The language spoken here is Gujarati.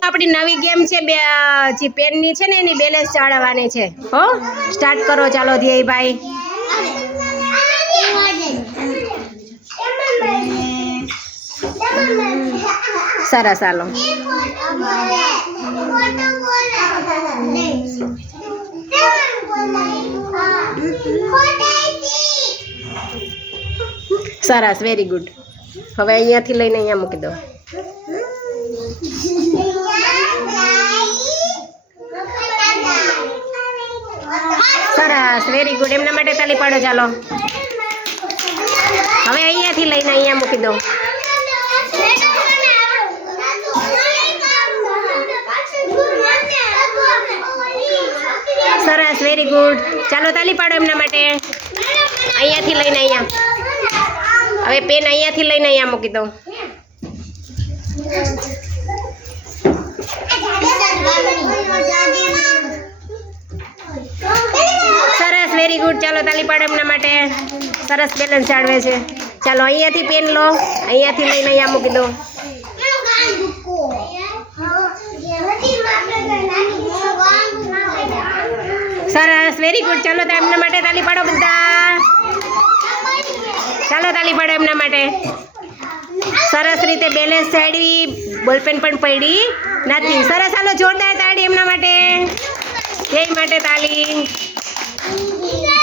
આપણી નવી ગેમ છે બે, જે પેનની છે ને એની બેલેન્સ જાળવવાની છે. હો સ્ટાર્ટ કરો, ચાલો ધ્યેયભાઈ. સરસ ચાલો સરસ વેરી ગુડ હવે અહીંયાથી લઈને અહીંયા મૂકી દો. સરસ વેરી ગુડ એમના માટે તાલી પાડો ચાલો. હવે અહીંયાથી લઈને અહીંયા મૂકી દઉં સરસ વેરી ગુડ ચાલો, તાલી પાડો એમના માટે. અહીંયાથી લઈને અહીંયા. હવે પેન અહીંયાથી લઈને અહીંયા મૂકી દો સરસ વેરી ગુડ ચાલો, તાલી પાડો એમના માટે. સરસ બેલેન્સ જાળવે છે. ચાલો, અહીંયાથી પેન લો. અહીંયાથી લઈને અહીંયા મૂકી દો. સરસ વેરી ગુડ ચાલો, તો એમના માટે તાલી પાડો બધા. ચાલો, તાલી પાડો એમના માટે. સરસ રીતે બેલેન્સ ચાડવી બોલપેન પણ પડી નથી. સરસ ચાલો જોરદાર તાળી એમના માટે. જય માટે તાળી Bye.